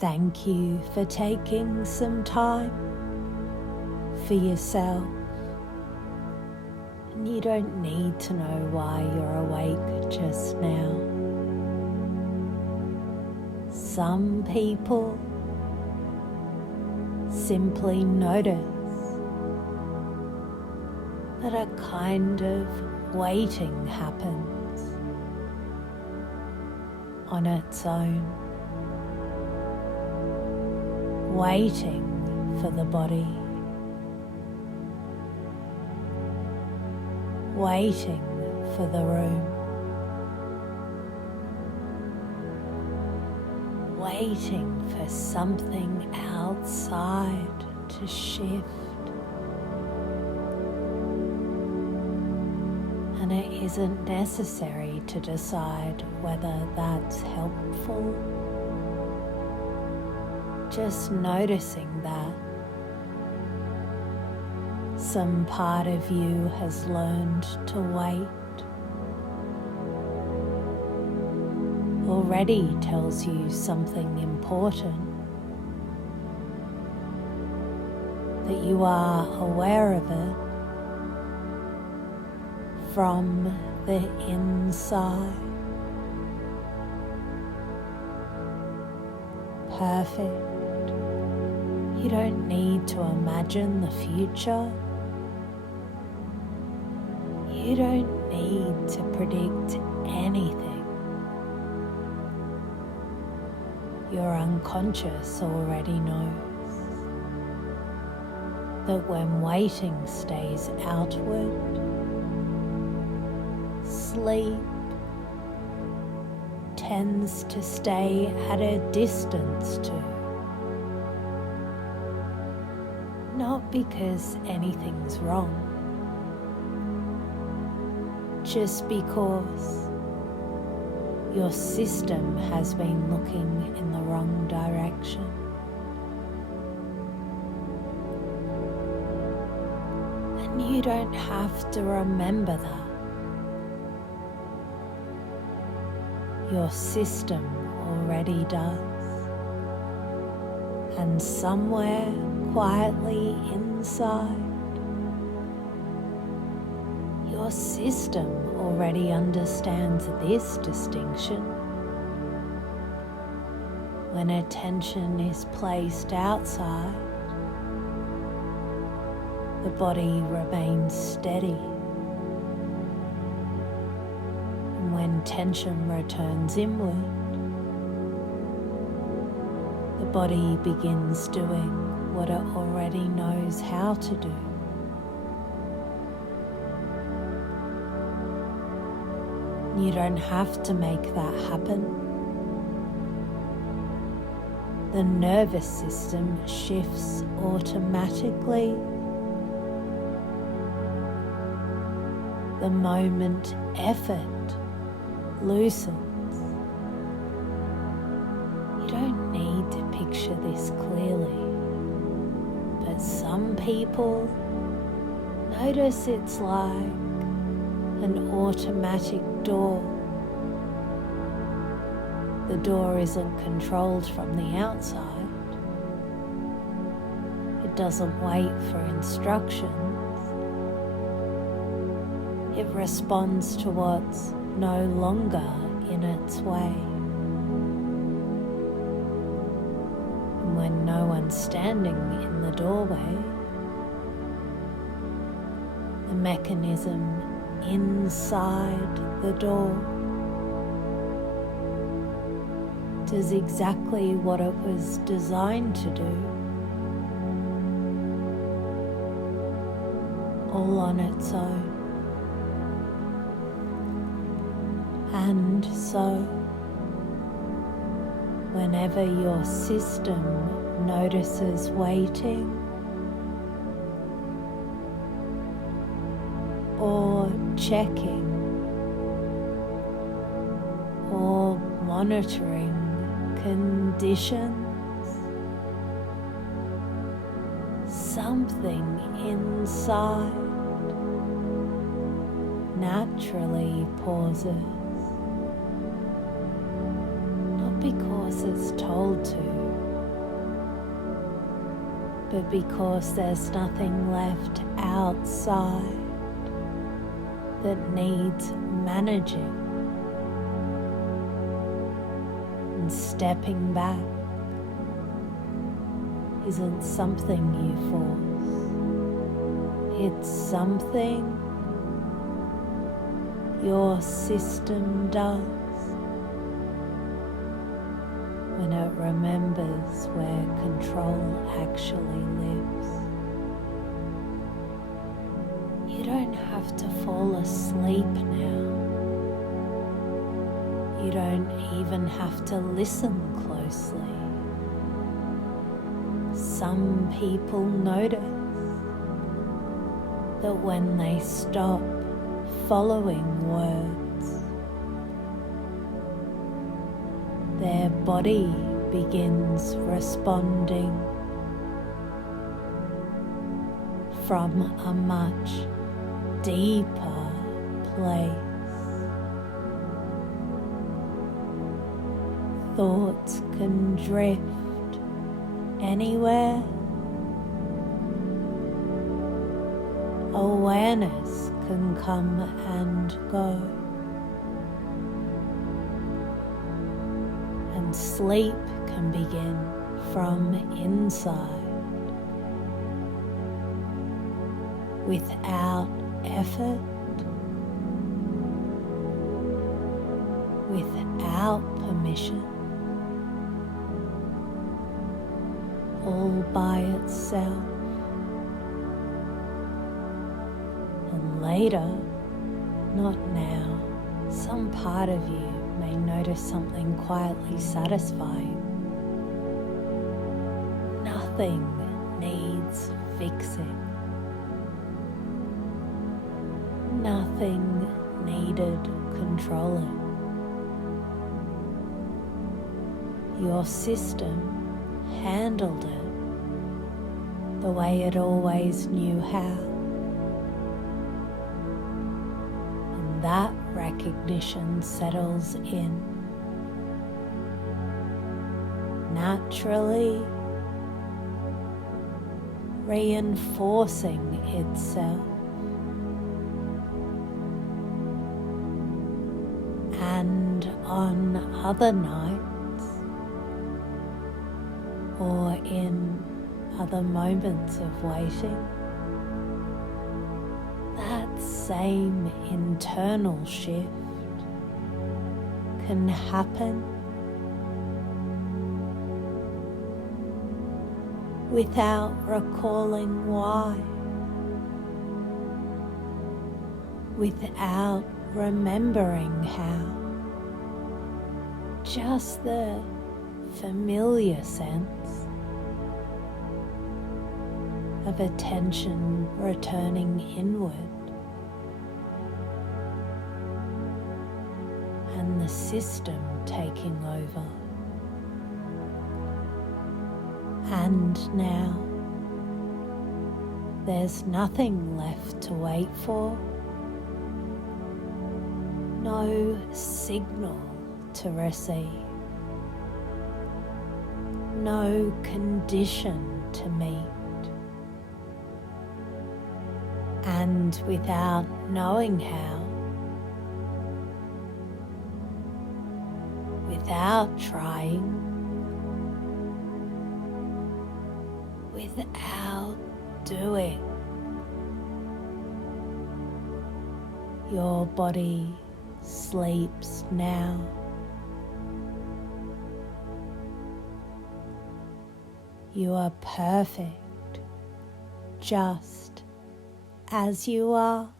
Thank you for taking some time for yourself. And you don't need to know why you're awake just now. Some people simply notice that a kind of waiting happens on its own, waiting for the body, waiting for the room, waiting for something outside to shift. And it isn't necessary to decide whether that's helpful. Just noticing that some part of you has learned to wait already tells you something important, that you are aware of it from the inside. Perfect. You don't need to imagine the future. You don't need to predict anything. Your unconscious already knows that when waiting stays outward, sleep tends to stay at a distance too. Not because anything's wrong, just because your system has been looking in the wrong direction. And you don't have to remember that. Your system already does. And somewhere quietly inside, your system already understands this distinction. When attention is placed outside, the body remains steady. And when tension returns inward, the body begins doing what it already knows how to do. You don't have to make that happen. The nervous system shifts automatically the moment effort loosens. You don't need to picture this clearly, but some people notice it's like an automatic door. The door isn't controlled from the outside. It doesn't wait for instructions. It responds to what's no longer in its way. And when no one's standing in the doorway, the mechanism inside the door does exactly what it was designed to do, all on its own. And so, whenever your system notices waiting or checking or monitoring conditions, something inside naturally pauses. Not because it's told to, but because there's nothing left outside that needs managing. And stepping back isn't something you force. It's something your system does when it remembers where control actually lives. You don't have to fall asleep now. You don't even have to listen closely. Some people notice that when they stop following words, their body begins responding from a much deeper place. Thoughts can drift anywhere. Awareness can come and go. And sleep can begin from inside without effort, without permission, all by itself. And later, not now, some part of you may notice something quietly satisfying. Nothing needs fixing. Nothing needed controlling. Your system handled it the way it always knew how. And that recognition settles in naturally, reinforcing itself. And on other nights, or in other moments of waiting, that same internal shift can happen without recalling why, without remembering how. Just the familiar sense of attention returning inward and the system taking over. And now there's nothing left to wait for, no signal to receive, no condition to meet. And without knowing how, without trying, without doing, your body sleeps now. You are perfect, just as you are.